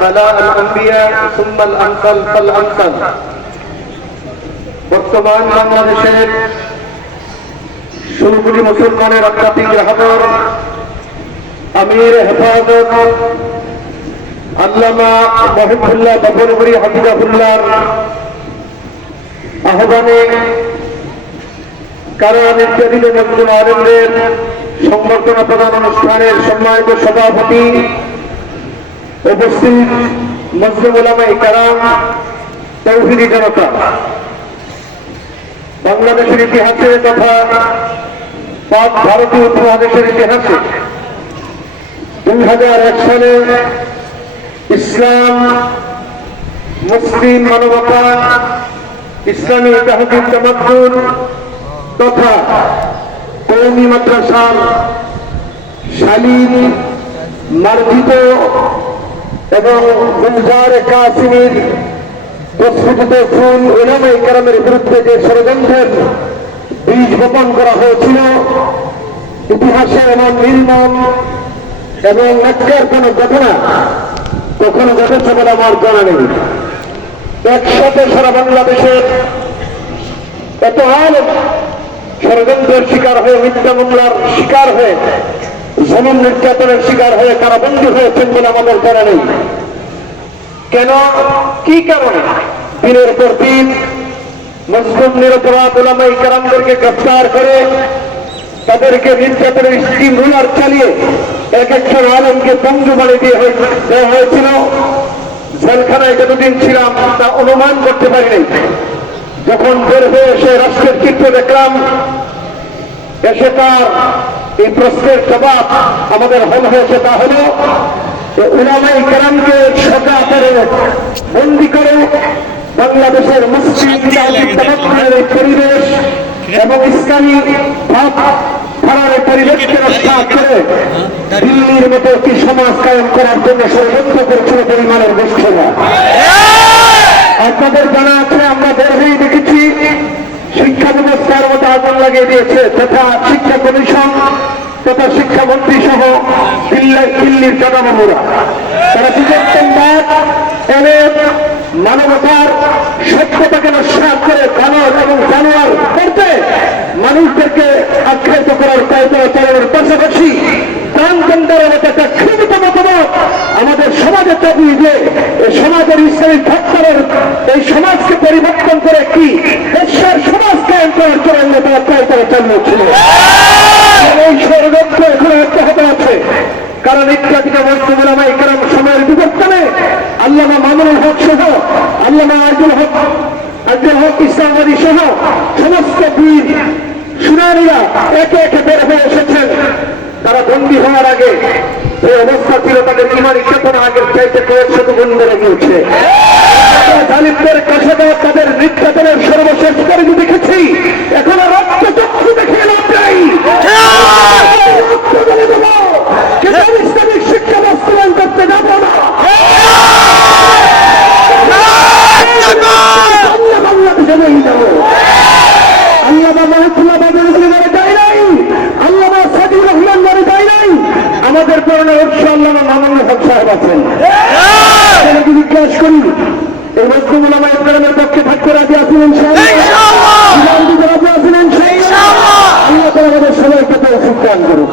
بلاء الأنبياء ثم الأمثل فالأمثل। বর্তমান বাংলাদেশের 16 কোটি মুসলমানের আধ্যাত্মিক রাহবর আমির হেফাজত আল্লামা মহিবুল্লাহ বাবরপুরি হাফিজাহুল্লাহর আহ্বানে কারা নির্যাতিত মুসলিম আলেমদের সংবর্ধনা প্রদান অনুষ্ঠানের সম্মানিত সভাপতি, উপস্থিত মুসলিম উলামায়ে কেরাম, তৌহিদি জনতা, বাংলাদেশের ইতিহাসে তথা পাক ভারতীয় উপমহাদেশের ইতিহাসে 2001 সালে ইসলাম, মুসলিম মানবতা, ইসলামী তাহযীব তামাদ্দুন তথা কওমি মাদ্রাসার শালীন, মার্জিত এবং গুলজার কাসিমের প্রস্ফুটিত ফুল উলামায়ে কেরামের বিরুদ্ধে যে ষড়যন্ত্রের বীজ বপন করা হয়েছিল, ইতিহাসে এমন নির্মম এবং ন্যাক্কার কোন ঘটনা কখনো ঘটেছে বলে আমার জানা নেই। একসাথে সারা বাংলাদেশের এত আলেম ষড়যন্ত্রের শিকার হয়ে, মিথ্যা মামলার শিকার হয়ে, জনম নির্যাতনের শিকার হয়ে কারাবন্দী হয়েছেন বলে আমাদের জানা নেই। কেন, কি কারণে দিনের পর দিন মুসলিম নিরপরাধ উলামায়ে কেরামদেরকে গ্রেফতার করে তাদেরকে নির্যাতনের স্টিম রুলার চালিয়ে এক একজন আলেমকে বঙ্গু বানিয়ে দেওয়া হয়েছিল। জেলখানায় যতদিন ছিলাম তা অনুমান করতে পারিনি। যখন বের হয়ে এসে রাষ্ট্রের চিত্র দেখলাম, এসে তার এই প্রশ্নের জবাব আমাদের হল হয়েছে, তা হল উলামায়ে কেরামকে সদা করে বন্দী করে বাংলাদেশের মুসলিম তামাদ্দুনের এই পরিবেশ এবং ইসলামী ভাবধারার পরিবেশকে রক্ষা করে দিল্লির মতো একটি সমাজ কায়েম করার জন্য ষড়যন্ত্র করেছিল পরিমাণের গোষ্ঠীরা। আপনাদের জানা আছে, আমরা বের হয়ে দেখেছি শিক্ষা ব্যবস্থার মতো আগুন লাগিয়ে দিয়েছে তথা শিক্ষা কমিশন তথা শিক্ষামন্ত্রী সহ দিল্লির জনমানুরা। তারা কি করতেন? মানবতার সভ্যতাকে নস্যাৎ করে দানব এবং জানোয়ার করতে মানুষদেরকে আখ্যায়িত করার কৌতল চালানোর পাশাপাশি ট্রান্সজেন্ডারের মতো একটা ঘৃণিত মতামত আমাদের সমাজে তৈরি যে সমাজের ইসলামী ভাবধারার এই সমাজকে পরিবর্তন করে কি দেশের সমাজ কায়েম করার জন্য তারা কৌতল চালিয়েছিল। এই ষড়যন্ত্র এখনো অব্যাহত আছে। কারণ নির্যাতিত মুসলিম উলামায়ে কেরাম সময়ের বিবর্তনে আল্লামা মামুনুল হক সহ আল্লামা আব্দুল হক ইসলামী সহ সমস্ত বীর সুনারীরা একে একে বের হয়ে এসেছেন। তারা বন্দী হওয়ার আগে এই অবস্থা ছিল, তাদের ইমানি চেতনা আগের চাইতে কয়েকশো গুণ বেড়ে গিয়েছে। জালিমদের কাছে তাদের নির্যাতনের সর্বশেষ পরিধি দেখেছি, এখনো রক্ত চক্ষু দেখে লাভ নাই। ইসলামিক শিক্ষা বাস্তবায়ন করতে যাব না। বাংলাদেশে নেই যাব। আল্লামা মহিবুল্লাহ বাবরপুরি বলে যায় নাই, আল্লামা সাদিকুর রহমান বলে যায় নাই, আমাদের পরনে অবশ্য আল্লামা মামুনুল হক সাহেব আছেন। জিজ্ঞাসা করি, এই মুসলিম উলামায়ে কেরামের পক্ষে থাকতে রাজি আছেন ইনশাআল্লাহ? আল্লাহ তাআলা আমাদের সবাইকে তৌফিক দান করুন।